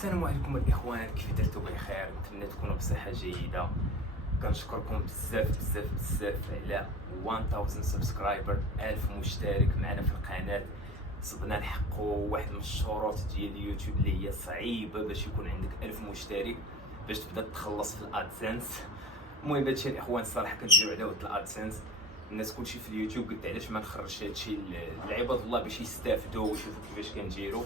السلام عليكم الاخوان، كيف درتو؟ بخير، نتمنى تكونوا بصحه جيده. كنشكركم بزاف على 1000 سبسكرايبر، 1000 مشترك معنا في القناه. صدنا نحققوا واحد من الشروط ديال اليوتيوب اللي هي صعيبه باش يكون عندك 1000 مشترك باش تبدا تخلص في الادسنس. المهم هادشي الاخوان الصراحه كنديروا على ود الادسنس. الناس كلشي في اليوتيوب قلت علاش ما نخرجش هادشي لعباد الله باش يستافدوا ويشوفوا كيفاش كنديروا.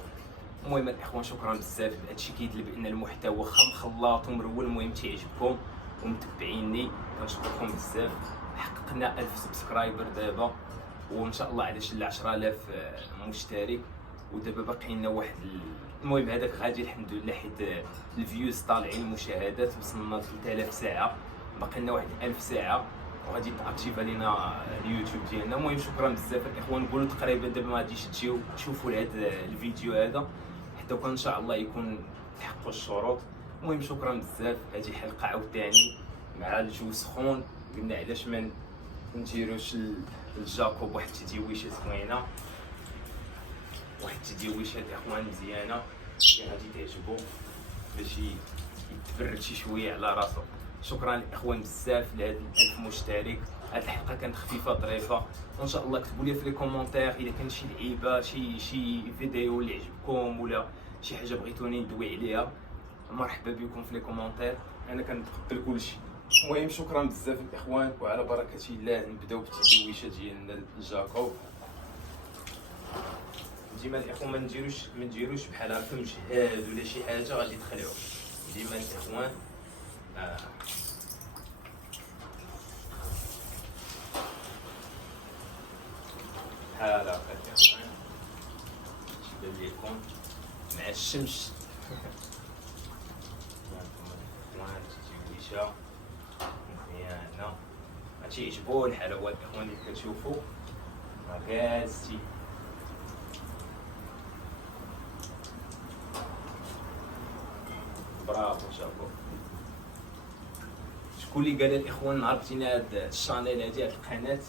المهم الاخوان شكرا بزاف، هادشي كيدل بان المحتوى واخا مخلط ومرول المهم تيعجبكم ومتبعيني. كنشكركم بزاف. حققنا 1000 سبسكرايبر دابا، وان شاء الله على شي 10000 مشترك، ودابا باقي لنا واحد المهم هذاك غادي الحمد لله، حيت الفيوز طالعين، المشاهدات وصلنا 3000 ساعه، باقي لنا واحد 1000 ساعه وغادي تاكتيفا لينا اليوتيوب ديالنا. المهم شكرا بزاف الاخوان. نقولوا تقريبا دابا ما غاديش تجيو تشوفوا هذا الفيديو هذا حتى كان ان شاء الله يكون تحققوا الشروط. المهم شكرا بزاف. هذه حلقه عاوتاني مع الجو سخون، قلنا علاش ما نديروش الجاكوب واحد التديويشه زوينه، واحد التديويشه الاخوان مزيانه اللي غادي تعجبو باش يتبرد شي شويه على راسو. شكرا الاخوان بزاف لهاد 1000 مشترك. هاد الحلقه كانت خفيفه ظريفه، وان شاء الله كتبوا لي في لي كومونتير الا كان شي لعيبه شي فيديو اللي عجبكم ولا شي حاجه بغيتوني ندوي عليها. مرحبا بكم في لي كومونتير، انا كنتقبل كلشي. المهم شكرا بزاف الاخوان، وعلى بركه الله نبداو بالتدويشه ديالنا الجاكوب. ديما الاخوان ما نديروش بحال هكا مجهاد ولا شي حاجه غادي تخلعوا. ديما الاخوان بحال هكا الاخوان تبان لكم مع الشمس. الاخوان تدويشه مزيانه غادي يعجبوا الحلاوه الاخوان اللي كتشوفوا راه كازتي. برافو شابو. شكون اللي قال الاخوان نهار بدينا هاد الشانيل هادي، هاد القناه،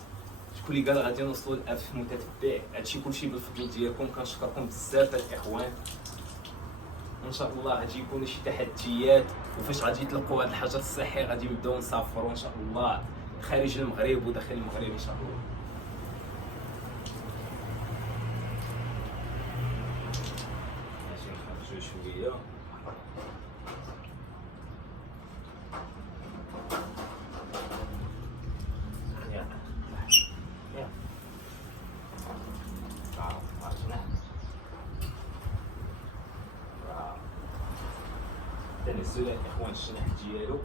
شكون اللي قال غادي نوصلوا ل 1000 متتبع؟ هادشي كلشي بالفضل ديالكم. كنشكركم بزاف الاخوان. ان شاء الله غادي يكونوا شي تحديات، وفاش غادي يطلقوا هذا الحجر الصحي غادي نبداو نسافروا ان شاء الله خارج المغرب وداخل المغرب ان شاء الله. ماشي نخرجوا شويه. تنزل الاخوان الشنح ديالو،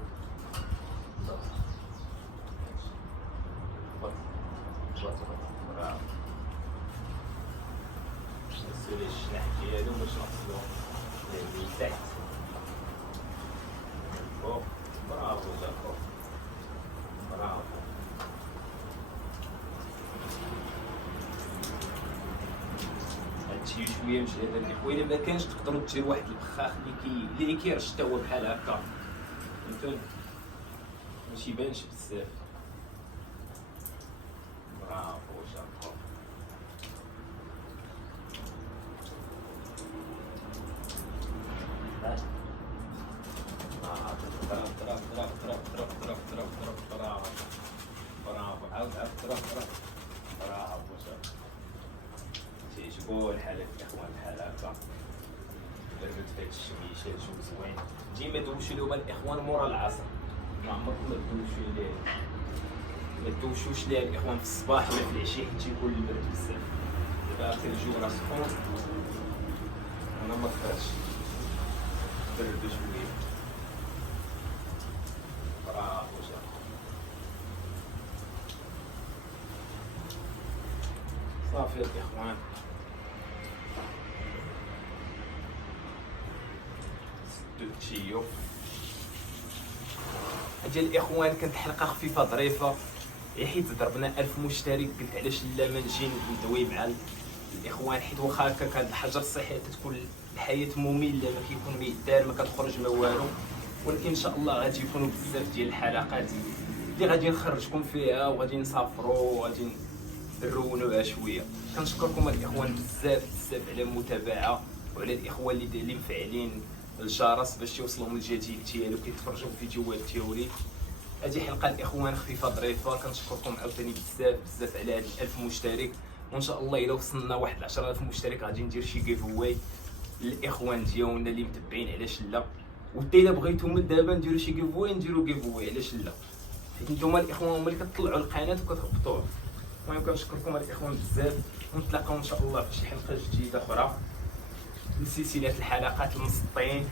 نزل الشنح ديالو باش نوصلو لتحت. برافو جاكو، برافو. هادشي شويه مجهد الاخوان، الا ما كانش تقدروا ديروا واحد البخاخ اللي كيرش حتى هو بحال هكا، فهمتوني؟ باش يبانش بزاف. برافو شابو. برافو عاود برافو شابو. تيعجبو الحالات الاخوان بحال هكا، درت فيك الشميشه شوف زوين. ديما دوشوا لهم الاخوان مورا العصر، ما عمركم ما دوشوا ليه، ما دوشوش ليه الاخوان في الصباح ولا في العشيه حيت تيكون البرد بزاف. دابا اخر الجو راه سخون، انا ما فطرتش، بردو شويه. برافو شابو. صافي الاخوان، تيو اجل الاخوان. كانت حلقه خفيفه ظريفه حيت ضربنا 1000 مشترك. قلت علاش لا ما نجي ندوي مع الاخوان، حيت واخا هكا كان الحجر الصحي كتكون الحياه ممله، ما كيكون ما يدار، ما كتخرج ما والو. ولكن ان شاء الله غادي يكونوا بزاف ديال الحلقات اللي غادي نخرجكم فيها، وغادي نسافروا وغادي نرونوها شويه. كنشكركم الاخوان بزاف على المتابعه، وعلى الاخوان اللي مفعلين الجرس باش يوصلهم الجديد ديالو كيتفرجوا في الفيديوهات ديالي. هذه حلقه الاخوان خفيفه ظريفه، كنشكركم عاوتاني بزاف على هاد 1000 مشترك، وان شاء الله الا وصلنا واحد 10000 مشترك غادي ندير شي جيف اواي للاخوان ديالنا اللي متبعين على شله. ودي الا بغيتو من دابا نديرو شي جيف اواي نديرو جيف اواي على شله، حيت نتوما الاخوان هما اللي كتطلعوا القناه وكتهبطوها. المهم كنشكركم الاخوان بزاف، ونتلاقاو ان شاء الله في شي حلقه جديده اخرى من سلسله الحلقات المسطين.